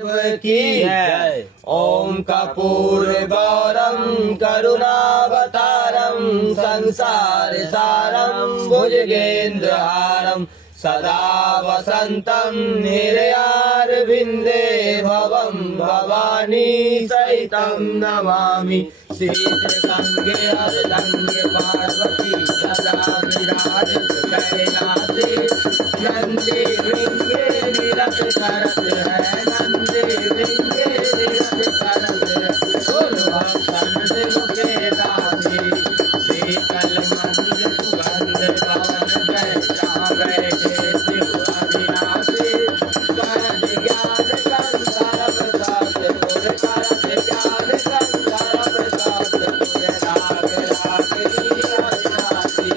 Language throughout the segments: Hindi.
की जय। ओम कपूर गौरम करुणावतारम संसार सारम भुजगेन्द्रहारम सदा वसंतम हृदयारविंदे भवम भवानी सहितं नमामि। शीर्षगंगे अर्धंगे पार्वती सदा विराजित कैलासे नंदे भृंगे निरत करत है नंदे भृंगे निरत करत है भक्तन दिल के दासे शीतल मंदिर सुगंध पवन जय जहाँ बैठे शिव अविनाशी करत ज्ञान संसार प्रसाद गुण करत ज्ञान संसार प्रसाद गुण राग राग की अविनाशी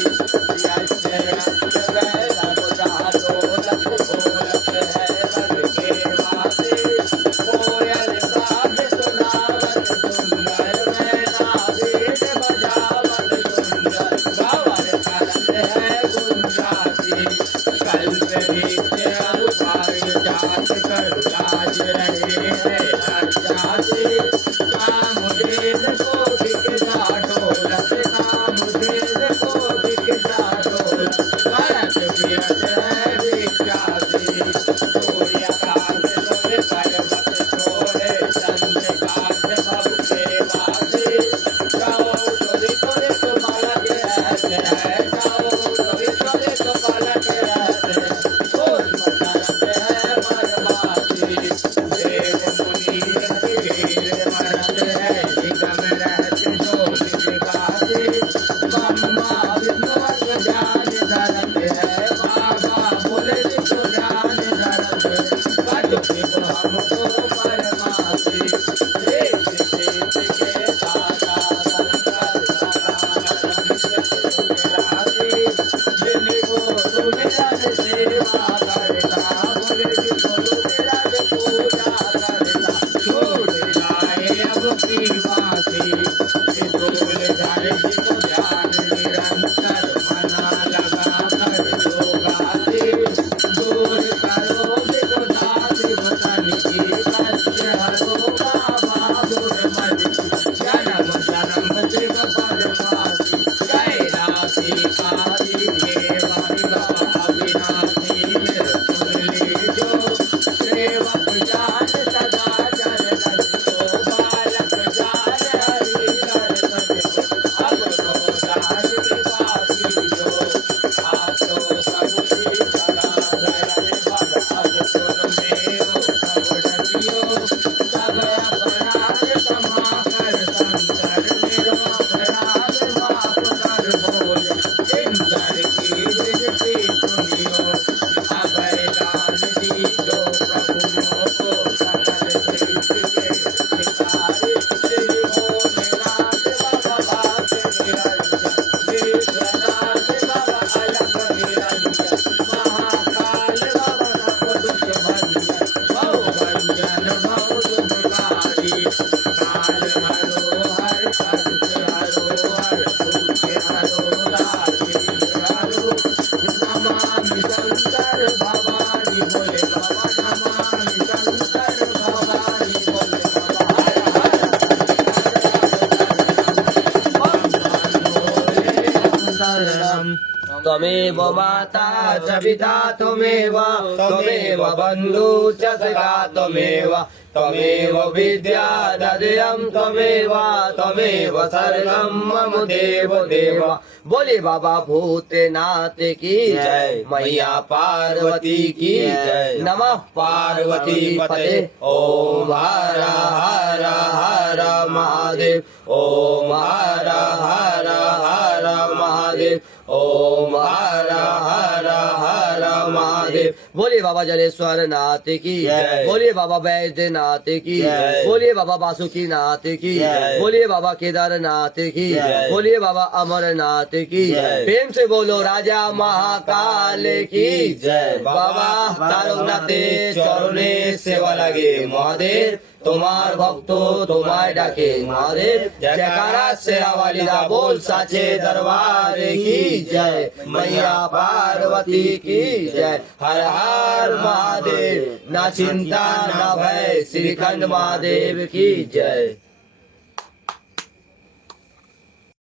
यस्य यस्य वैरम जातो लख गोलक है बल के वासे कोयल साध सुनावत सुंदर मैना वेद बजावत सुंदर गावन करत है गुंजासी कल्प नित्य अनुपाय जात करुराज रहे हैं अच्छासी कामदेव को दिख जाटोलत कामदेव को दिख जाटोलत करत विरत है विख्यासी सूर्यकांत सोने पर्वत छोड़े चंद्रकांत भव के वासी जाओ चोरी चोरी तो बालक रहते हैं जाओ चोरी चोरी तो बालक रहते हैं सोच करते हैं परमासी देव मुनि रति वीर मरत है निगम रहते जो विकासी ब्रह्मा विष्णु ज्ञान धरत है बाबा बोले तो ज्ञान धरत है कटुक हमको परमासी देव देव के दाता शंकर जिनको सुमिरन सेवा करता बोले जिनको सुमिरन पूजा करता छोड़ जाए अब की बासी डोल जाए जिनको ध्यान निरंतर मना लगा कर योगासी दूर करो जिनको दासी वतन की सत्य हरो का बाबुर मद जन्म जन्म शिव पदमासी कैलासी काशी देवानी बाबा अविनाशी निर्गुण जो सेवक जान सदा चरण को बालक जान हरि दर्शन को अब तो दास कृपासी जो आसो सब सदा धरण भग अब सुन मेरो सब डटियो सब अपराध क्षमा कर शंकर मेरो अपराध माफ कर बोल इंद्र की विनती सुनियो अभय दान दीजो प्रभु मोको सकल सृष्टि के निकारी श्री भोलेनाथ बाबा बास निरंजन विश्वनाथ बाबा अलग निरंजन महाकाल बाबा सब दुख भंजन भव भंजन भव दुखकारी काल हरो हर कंस हरो हर दुख हरो राजेंद्र हरो नमामि शंकर भवानी बोले बाबा नमामि शंकर भवानी बोले बाबा शरणम त्वमेव माता च पिता त्वमेव त्वमेव बन्धु च सखा त्वमेव त्वमेव विद्या हृदयं त्वमेव त्वमेव सर्वं मम देव देव। बोले बाबा भूतनाथ की जय मैया पार्वती की जय नमः पार्वती पते ओम हर हर हर महादेव ओम हर हर हर महादेव ओम हर हर हर महादेव। बोले बाबा जलेश्वर नाथ की जय बोले बाबा वैद्यनाथ की जय बोले बाबा वासुकी नाथ की जय बोले बाबा केदारनाथ की जय बोले बाबा अमरनाथ की जय प्रेम से बोलो राजा महाकाल की जय। बाबा तारुनाथे चरणे सेवा लगे महादेव তোমার ভক্ত তোমায় ডাকে মহাদেব जयकारा शेरावाली दा बोल साचे दरबार की जय मैया पार्वती की जय हर हर महादेव ना चिंता ना भय श्रीखंड महादेव की जय।